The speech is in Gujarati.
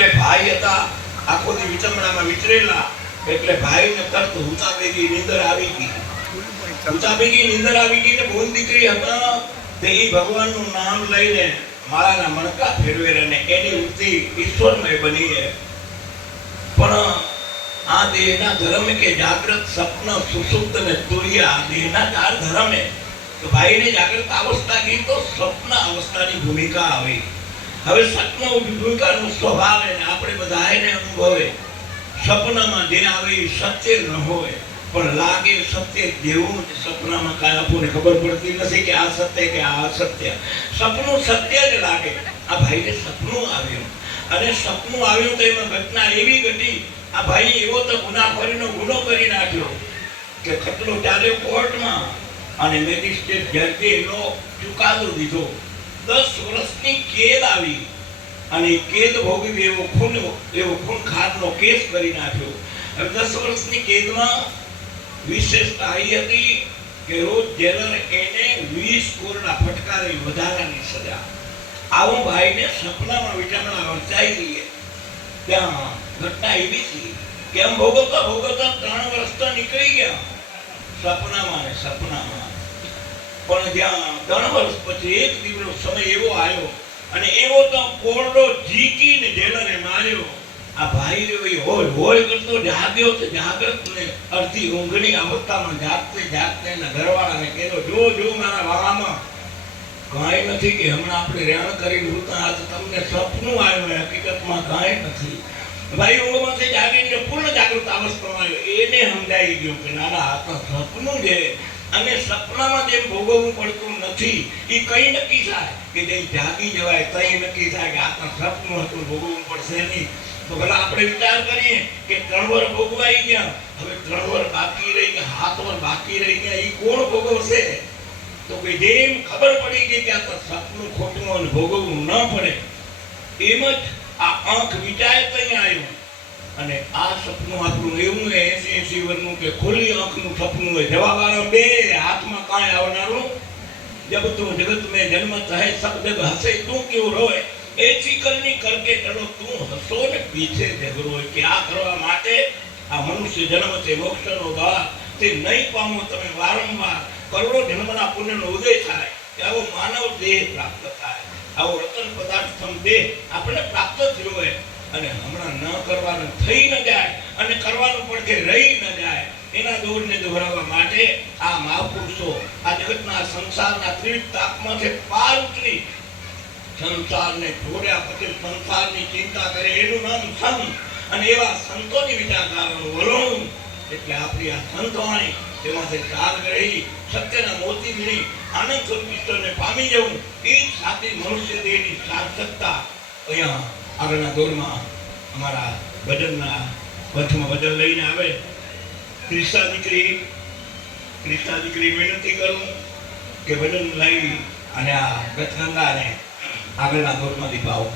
એટલે ભાઈ હતા આખો દી વિચમણામાં વિચરેલા એટલે ભાઈને તરત ઊંચા ભેગી નીંદર આવી ગઈ. ઊંચા ભેગી નીંદર આવી ગઈ ને બોન દીકરી હતા તે ભગવાનનું નામ લઈને માળાના મણકા ફેરવે અને એની વૃત્તિ ઈશ્વરમય બની. પણ આ દેહના ધર્મ કે જાગ્રત સ્વપ્ન સુષુપ્ત અને તુર્ય આ દેહના ચાર ધર્મ તો ભાઈને જાગ્રત અવસ્થા ગઈ તો સ્વપ્ન અવસ્થાની ભૂમિકા આવી. હવે સ્વપ્ન ભૂમિકાનો સ્વભાવ એને આપણે બધાને અનુભવે. સપનામાં જે આવે એ સત્ય ન હોય પણ લાગે સત્ય જેવું સપનામાં કાંઈ આપણને ખબર પડતી નથી કે આ સત્ય કે આ અસત્ય. સપનું સત્ય જ લાગે. આ ભાઈને સપનું આવ્યું અને સપનું આવ્યું તો એમાં ઘટના એવી ઘટી આ ભાઈ એવો તો ગુનાખોરીનો ગુનો કરી નાખ્યો કે ખટલો ચાલ્યો કોર્ટમાં અને મેજિસ્ટ્રેટ જજે એનો ચુકાદો દીધો. 10 વર્ષની કેદ આવી અને કેદ ભોગવી એવો ખૂનખારનો કેસ કરી નાખ્યો. હવે 10 વર્ષની કેદમાં વિશેષતા એ હતી કે રોજ જેલર એને 20 કોરડા ફટકારી વધારાની સજા. આવો ભાઈને સપનામાં વિચારણા વર્ચાઈ ગઈ. ત્યાં ઘટના એવી હતી કે આમ ભોગવતા 3 વર્ષ તો નીકળી ગયા સપનામાં ને સપનામાં. પણ જ્યાં 3 વર્ષ પછી એક દિવસનો સમય એવો આવ્યો અને એવો તો કોરડો જીકીને જેલરે માર્યો. આ ભાઈ હોય કરતો જાગ્યો તો જાગ્રત ને અડધી ઊંઘની અવસ્થામાં જાગતે એના ઘરવાળાને કહેતો જો મારા વાળામાં કાંઈ નથી કે હમણાં આપણે રેણ કરીને ઉતા આ તો તમને સપનું આવ્યું હકીકતમાં કાંઈ નથી. ભાઈ ઊંઘમાંથી જાગીને પૂર્ણ જાગૃત અવસ્થામાં આવ્યો. એને સમજાઈ ગયું કે નાના આ તો સપનું છે અને સપનામાં જેમ ભોગવવું પડતું નથી એ કઈ નક્કી થાય કે જે જાગી જવાય તઈ નક્કી થાય કે આ તો સપનું હતું ભોગવવું પડશે નહીં. તો ભલા આપણે વિચાર કરીએ કે 3 વર્ષ ભોગવાઈ ગયા હવે 3 વર્ષ બાકી રહી ગયા 7 વર્ષ બાકી રહી ગયા એ કોણ ભોગવશે? તો કે જેમ ખબર પડી ગઈ કે આ તો સપનું ખોટું અને ભોગવવું ન પડે એમ જ આ આંખ વિચાર ત્યાં આવ્યું અને આ સપનું આપણું એવું 80 વર્ષનું કે ખુલ્લી આંખનું સપનું હોય. જવાવાળા બે હાથમાં કાંઈ આવનારું જબ તું જગત મેં જન્મત હૈ સબ જગ હસે તું ક્यों રોય ऐसी करनी करके चलो તું હસો ને પીછે જગરો. કે આ કરવા માટે આ મનુષ્ય જન્મ છે મોક્ષનો દ્વાર તે નહીં પામો તમે વારંવાર કરોડો જન્મના પુણ્યનો ઉદય થાય કે આવો માનવ દેહ પ્રાપ્ત થાય આવો રતન પદાર્થમ દેહ આપણે પ્રાપ્ત થયો હોય અને હમણાં ન કરવાનું થઈ ન જાય અને કરવાનું પણ કે રહી ન જાય એના દોરને દોહરાવવા માટે આ મહાપુરુષો આ જગતના સંસારના ત્રિવિધ તાપમાંથી પાર ઉતરી સંસારને છોડ્યા પછી સંસારની ચિંતા કરે એનું નામ સંત અને એવા સંતોની વિચારધારાનું વલણ. એટલે આપણી આ સંતવાણી તેમાંથી ચાલ રહી સત્યના મોતી વીણી આનંદ સ્વરૂપ ઈશ્વરને પામી જવું એ જ સાચી મનુષ્ય દેહની સાર્થકતા. અહીંયા આગળના દોરમાં અમારા ભજનના પંથમાં ભજન લઈને આવે ક્રિષ્ના દીકરી વિનંતી કરું કે ભજન લઈ અને આ ગતગંગાને આગળના દોરમાંથી પાવો.